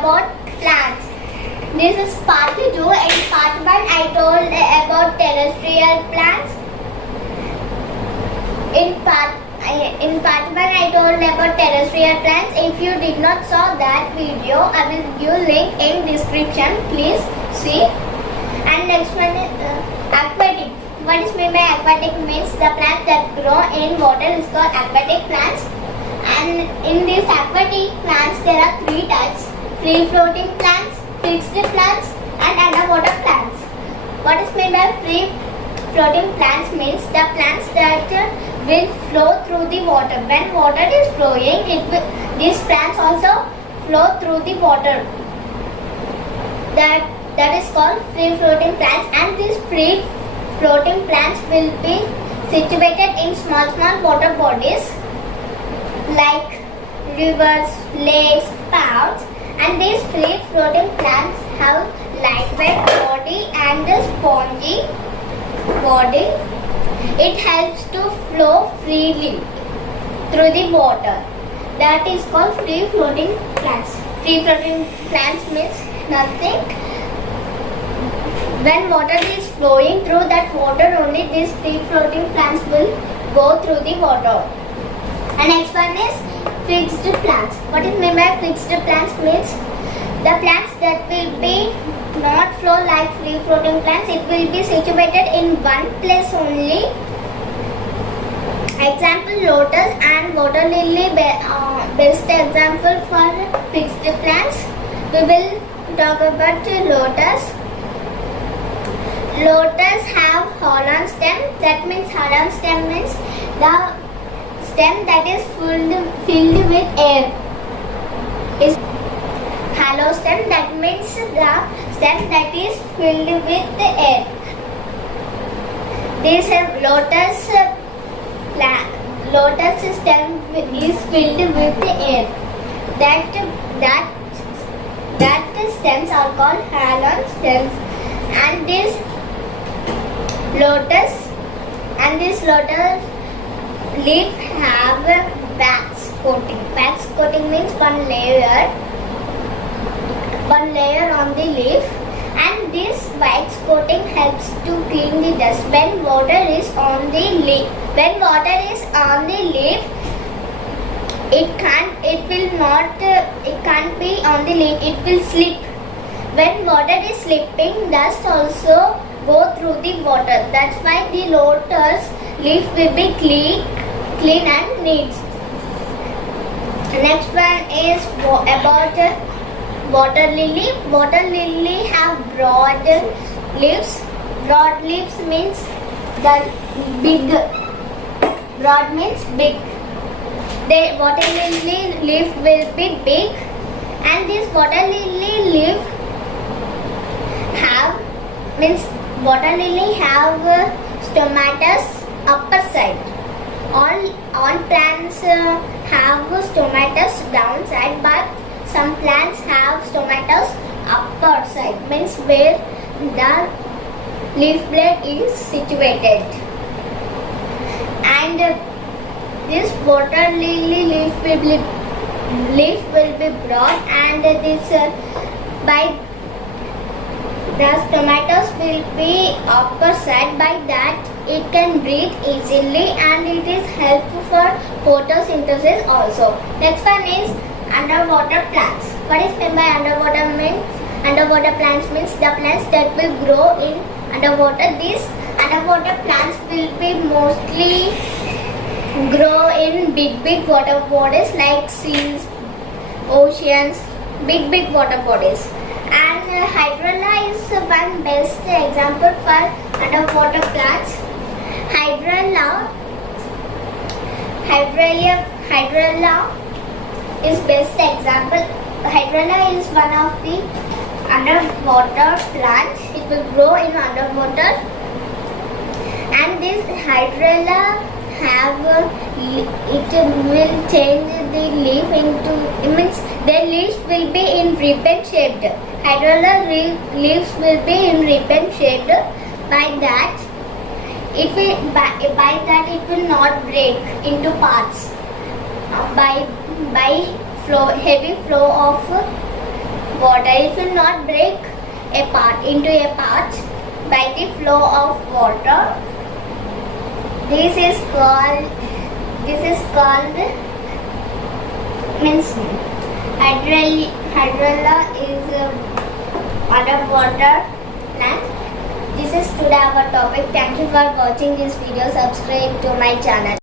about plants. This is part 2. In part 1 I told about terrestrial plants. In part 1 I told about terrestrial plants. If you did not saw that video, I will give link in description. Please see. And next one is aquatic. What is meant by aquatic means the plants that grow in water is called aquatic plants. And in these aquatic plants there are 3 types: free floating plants, fixed plants and underwater plants. What is meant by free floating plants means the plants that will flow through the water. When water is flowing, these plants also flow through the water. That is called free floating plants, and these free floating plants will be situated in small water bodies like rivers, lakes, ponds. And these free floating plants have lightweight body and a spongy body. It helps to flow freely through the water. That is called free floating plants. Free floating plants means nothing. When water is flowing through that water, only these free floating plants will go through the water. And next one is fixed plants. What is meant by fixed plants means the plants that will be not flow like free floating plants. It will be situated in one place only. Example, lotus and water lily, best example for fixed plants. We will talk about lotus. Lotus have hollow stem. That means hollow stem means the stem that is filled with air. Is hollow stem. That means the stem that is filled with the air. This lotus stem is filled with the air. That stems are called hollow stems. And this lotus leaf have wax coating. Wax coating means one layer on the leaf, and this wax coating helps to clean the dust. When water is on the leaf, it can't be on the leaf. It will slip. When water is slipping, dust also go through the water. That's why the lotus leaf will be clean and neat. Next one is about water lily. Water lily have broad leaves. Broad leaves means the big. Broad means big. The water lily leaf will be big, and this water lily leaf water lily have stomatus upper side. All plants have stomatus downside, but some plants have stomatus upper side, means where the leaf blade is situated. And this water lily leaf will be broad, and this by the stomatus will be upper side. By that it can breathe easily, and it is helpful for photosynthesis also. Next one is underwater plants. What is meant by underwater means? Underwater plants means the plants that will grow in underwater. These underwater plants will be mostly grow in big water bodies like seas, oceans, big water bodies. And hydrilla is one best example for underwater plants. Hydrilla is best example. Hydrilla is one of the underwater plants. It will grow in underwater, and this hydrilla it will change the leaf into, it means their leaves will be in ribbon shaped. Hydrilla leaves will be in ribbon shaped. By that it will not break into parts by heavy flow of water. It will not break apart into a part by the flow of water. This is called means hydrilla is underwater plant. This is today our topic. Thank you for watching this video. Subscribe to my channel.